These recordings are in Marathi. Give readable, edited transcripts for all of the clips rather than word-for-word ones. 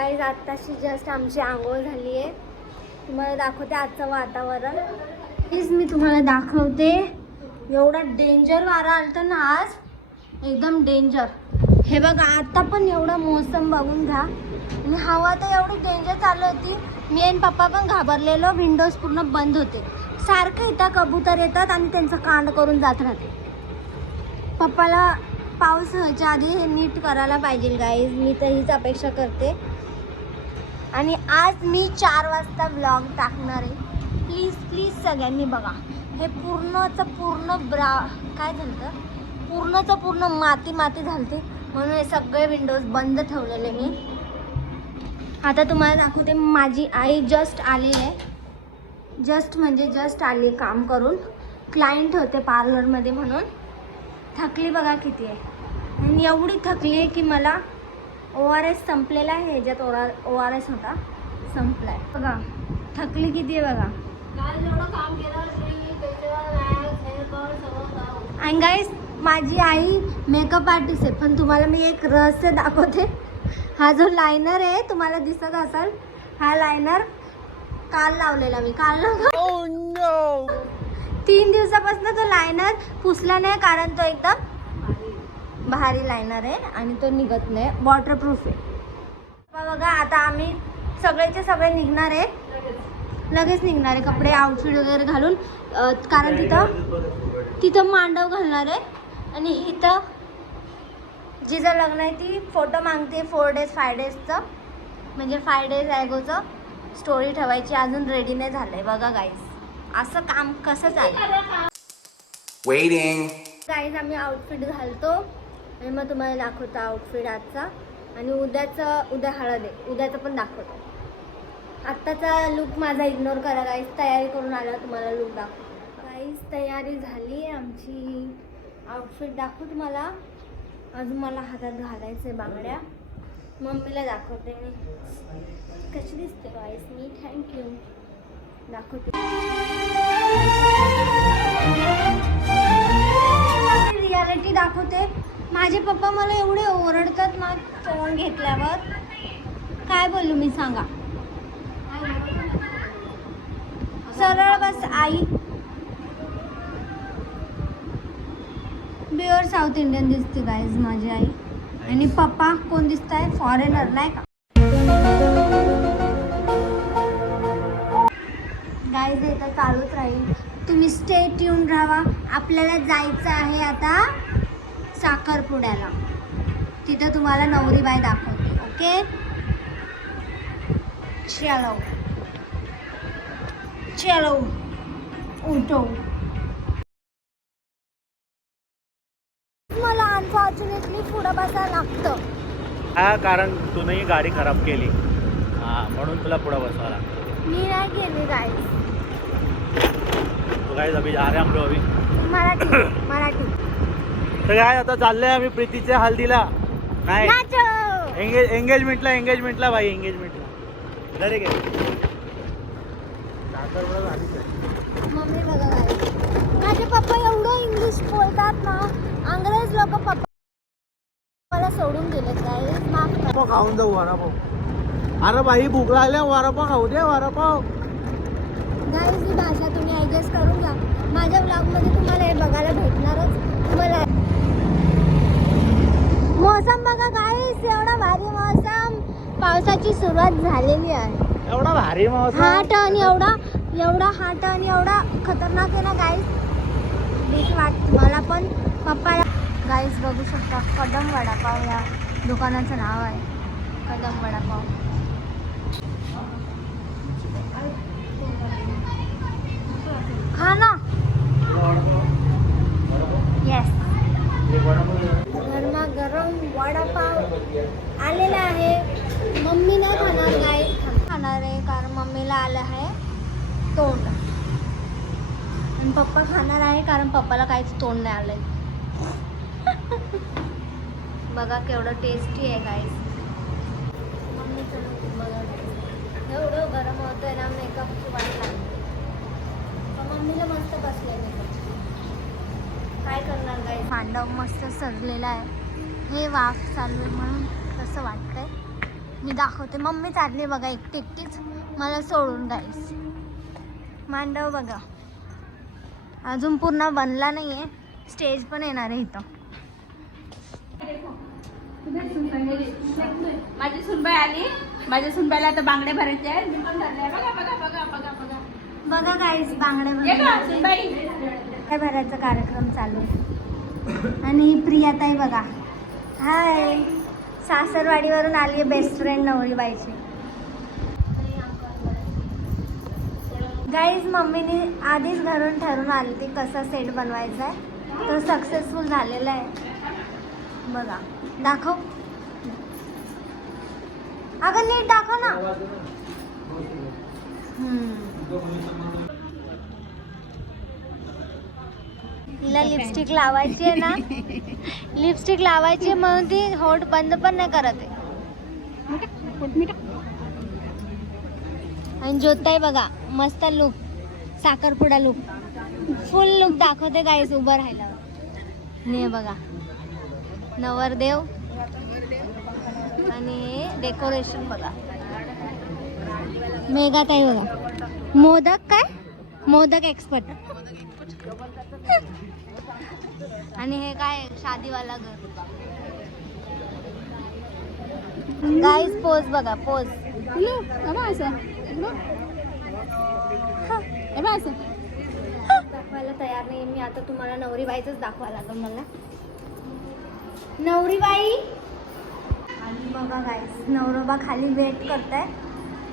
गाईज आत्ताशी जस्ट आमची आंघोळ झाली आहे. तुम्हाला दाखवते आजचं वातावरण. प्लीज मी तुम्हाला दाखवते. एवढा डेंजर वारा आलता ना आज, एकदम डेंजर. हे बघा आता पण एवढा मोसम बघून घ्या. आणि हवा तर एवढी डेंजर चालू होती. मी आणि पप्पा पण घाबरलेलो. विंडोज पूर्ण बंद होते. सारखं इथं कबूतर येतात आणि त्यांचं कांड करून जात राहते. पप्पाला पाऊस व्हायच्या आधी हे नीट करायला पाहिजे गाईज. मी तर हीच अपेक्षा करते. आणि आज मी 4 वाजता व्लॉग टाकणार आहे. प्लीज प्लीज सगळ्यांनी बघा. हे पूर्णचं पूर्ण काय झालं, पूर्ण माती झालते म्हणून हे सगळे विंडोज बंद ठेवलेले मी. आता तुम्हाला दाखवते. माझी आई जस्ट आली आहे. जस्ट आली काम करून. क्लायंट होते पार्लरमध्ये म्हणून. थकली बघा किती आहे. आणि एवढी थकली आहे की मला ORS संपलेला आहे. ह्याच्यात ORS होता, संपला आहे बघा. थकली किती आहे बघा. आणि गाईस माझी आई मेकअप आर्टिस्ट आहे. पण तुम्हाला मी एक रहस्य दाखवते. हा जो लायनर आहे तुम्हाला दिसत असेल, हा लायनर काल लावलेला मी. काल 3 दिवसापासून तो लायनर पुसला नाही, कारण तो एकदम भारी लायनर आहे आणि तो निघत नाही. वॉटरप्रूफ आहे बघा. आता आम्ही सगळेचे सगळे निघणार आहे. लगेच निघणार आहे कपडे आउटफिट वगैरे घालून. कारण तिथं मांडव घालणार आहे. आणि इथं जिचं लग्न आहे ती फोटो मागते 4 days 5 daysचं. म्हणजे 5 days ॲगोचं स्टोरी ठेवायची. अजून रेडी नाही झालं आहे बघा गाईज. असं काम कसं चालेल. वेटिंग गाईज आम्ही आउटफिट घालतो आणि मग तुम्हाला दाखवतो आउटफिट आजचा. आणि उद्या हळद आहे, उद्याचं पण दाखवतो. आत्ताचा लुक माझा इग्नोर करा गाईज. तयारी करून आल्यावर तुम्हाला लुक दाखवतो. गाईज तयारी झाली आहे आमची. आउटफिट दाखवू तुम्हाला. अजून मला हातात घालायचं आहे बांगड्या. मम्मीला दाखवते मी कशी दिसते गाईज मी. थँक्यू. दाखवते. रियालिटी दाखवते. माझे पप्पा मला एवढे ओरडतात ना फोन घेतल्यावर. काय बोलू मी सांगा. सरळ बस आई. प्युअर साऊथ इंडियन दिसते गाईज माझी आई. आणि पप्पा कोण दिसत आहे, फॉरेनर नाही का. गाईज इथं चालूच राहील. तुम्ही स्टे ट्यून राहा. आपल्याला जायचं आहे आता साखरपुड्याला. तिथं तुम्हाला नवरी बाई दाखवते. ओके चलो उठो. मला अनफॉर्च्युनेटली पुढं बसायला लागतं. हा, कारण तूनही गाडी खराब केली. हा, म्हणून तुला पुढं बसावं लागतं. मी नाही केली गाईज. तू काय अभि जा रहे हम लोग अभी. मराठी. तर काय आता चाललंय आम्ही प्रीतीच्या हल्दीला. नाही एंगेजमेंटला भाई. एंगेजमेंटला अरे मम्मी बघा गाईज. माझे पप्पा एवढं इंग्लिश बोलतात ना. अंग्रेज लोक पप्पा मला सोडून गेलेत गाईज. माफ करा. खाऊन जाऊ वडापाव. अरे बाई भूक लागल्या, वडापाव खाऊ दे. वडापाव गाईज ही भाषा तुम्ही ॲडजस्ट करून घ्या. माझ्या ब्लॉगमध्ये तुम्हाला हे बघायला भेटणारच. तुम्हाला मौसम बघा गाईज. एवढा भारी मौसम. पावसाची सुरुवात झालेली आहे. एवढा भारी मौसम. हा टर्न एवढा हा टर्न एवढा खतरनाक आहे ना गाईज. भीती वाटते मला पण. पप्पाला गाईज बघू शकता. कदम वडापाव या दुकानाचं नाव आहे. कदम वडापाव. हा ना. येस. गरमागरम वडापाव आलेला आहे. मम्मी नाही खाणार गाईज. खाणार आहे कारण मम्मीला आलं आहे तोंड. आणि पप्पा खाणार आहे कारण पप्पाला काहीच तोंड नाही आलंय. बघा केवढं टेस्टी आहे गाईज. मम्मीचं बघा एवढं गरम होतंय ना. मेकअपची वाट लागली. मम्मीला मस्त बसले मेकअप. काय करणार गाईज. मांडव मस्त सजलेला आहे. हे वाफ चालू आहे म्हणून कसं वाटतंय. मी दाखवते. मम्मी चालली बघा एकटीच मला सोडून गाईस. मांडव बघा अजून पूर्ण बनला नाहीये. स्टेज पण येणार आहे इथं. माझी सुनबाई आली. माझ्या सुनबाईला आता बांगड्या भरायचे आहेत. मी पण भरले. बघा बघा बघा बघा बघा बघा गाईस बांगड्या ये का सुनबाई? बांगड्या भरायचा कार्यक्रम चालू आहे. आणि प्रियाताई बघा हाय. सासरवाडीवरून आली आहे बेस्ट फ्रेंड नवरीबाईची. गाईज मम्मीने आधीच घरून ठरवून आली ती कसा सेट बनवायचा आहे. तो सक्सेसफुल झालेला आहे बघा. दाखव अगं नीट दाखव ना. हिला लिपस्टिक लावायची आहे ना. लिपस्टिक लावायची आहे म्हणून ती होठ बंद पण नाही करत आहे. आणि ज्योताई बघा मस्त लुक साखरपुडा लुक फुल लुक दाखवते गाईस उभं राहायला. ने बघा नवरदेव आणि हे डेकोरेशन बघा. मेघाताई बघा मोदक काय मोदक एक्सपर्ट. आणि हे काय शादीवाला घर. गाईस पोज बघा पोज. दाखवायला तयार नाही मी आता. तुम्हाला नवरीबाईच दाखवायला लागेल मला. नवरीबाई बघा गाईस नवरोबा खाली वेट करताय.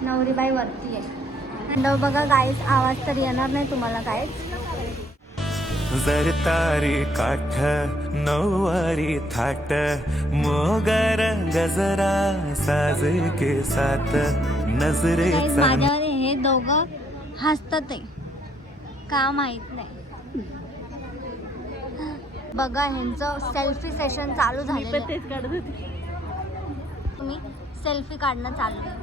नवरीबाई वरती आहे. बघा गाईस आवाज तर येणार नाही तुम्हाला काहीच. जर तारी काठ नऊवारी थाट मोगर गजरा साज के साथ नजरे गाईस माझ्यावर हे दोघं हसतात आहे का माहित नाही. बघा ह्यांचं सेल्फी सेशन चालू झालेलं आहे. तुम्ही सेल्फी काढणं चालू आहे.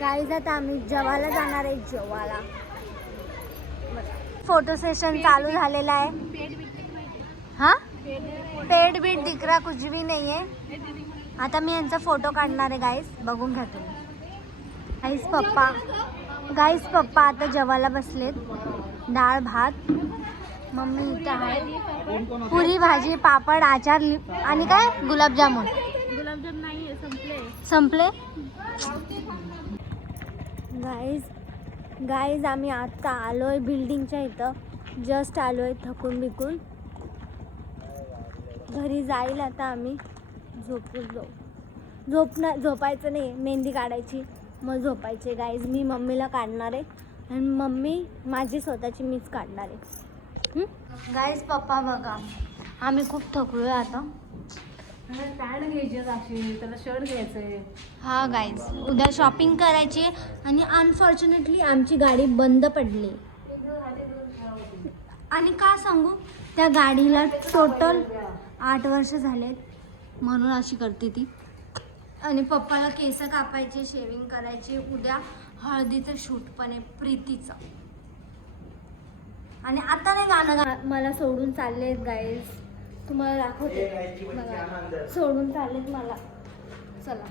गाईज आता आम्ही जेवायला जाणार आहे. जेवायला फोटो सेशन चालू झालेला आहे. हा पेड बीट दिख रहा कुछ भी नाही आहे. आता मी यांचा फोटो काढणार आहे गाईस बघून घ्या तुम्ही. गाईस पप्पा आता जेवायला बसलेत. डाळ भात मम्मी इथं आहे. पुरी भाजी पापड आचार आणि काय गुलाबजामुन. गुलाबजाम नाही संपले. गाईज आम्ही आता आलोय बिल्डिंगच्या इथं. जस्ट आलोय थकून बिकून. घरी जाईल आता आम्ही. झोपायचं नाही मेहंदी काढायची मग झोपायचे. गाईज मी मम्मीला काढणार आहे आणि मम्मी माझी स्वतःची मीच काढणार आहे. गाईज पप्पा बघा आम्ही खूप थकलोय आता. पॅन्ट घ्यायची अशी त्याला शर्ट घ्यायचंय. हा गाईज उद्या शॉपिंग करायची आणि अनफॉर्च्युनेटली आमची गाडी बंद पडली. आणि का सांगू त्या गाडीला टोटल 8 वर्ष झालेत म्हणून अशी करते ती. आणि पप्पाला केस कापायचे शेविंग करायची. उद्या हळदीचं शूट पण आहे प्रीतीचं. आणि आता नाही गाणं मला सोडून चाललेत गाईज. तुम्हाला दाखवते बघा सोडून चाललेत मला. चला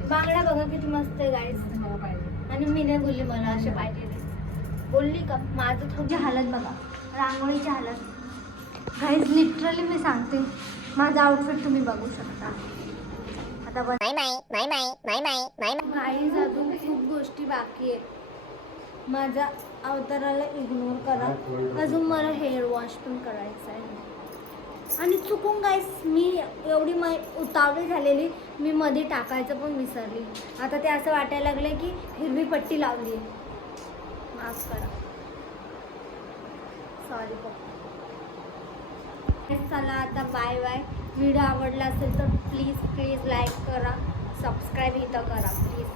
बांगड्या बघा किती मस्त आहे गाईज. आणि मी नाही बोलली मला असे पाहिजे बोलली का. माझं थोडी हालत बघा रांगोळीची हालत. गाईज लिटरली मी सांगते माझं आउटफिट तुम्ही बघू शकता. आता बघ गाईज अजून खूप गोष्टी बाकी आहेत. माझ्या अवताराला इग्नोर करा. अजून मला हेअर वॉश पण करायचं आहे. आणि चुकून गाईस मी एवढी उतावळी झालेली मी मध्ये टाकायचं पण विसरली. आता ते असं वाटायला लागलं की हिरवी पट्टी लावली आहे. माफ करा सॉरी पप्पा. चला आता बाय बाय. व्हिडिओ आवडला असेल तर प्लीज लाईक करा सबस्क्राईब इथं करा प्लीज.